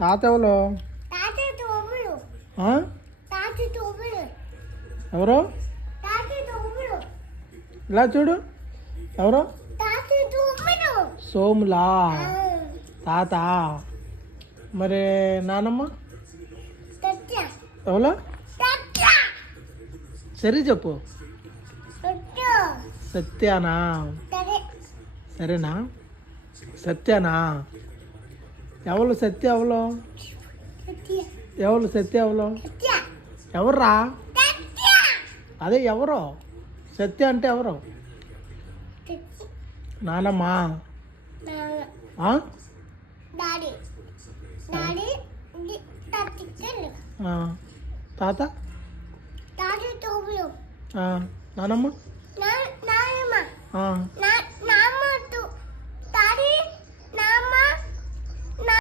తాత ఎవరు? ఆ? ఎవరు? ఇలా చూడు, ఎవరు? సోములా తాత. మరి నానమ్మ ఎవరు? సరే చెప్పు. సత్యానా? సరేనా? సత్యానా? ఎవరు సత్య? ఎవరు ఎవరు సత్య? ఎవరు ఎవర్రా? అదే ఎవరు సత్య అంటే ఎవరు? నానమ్మా? ఆ? ఆ. తాత? ఆ. నానమ్మ? ఆ.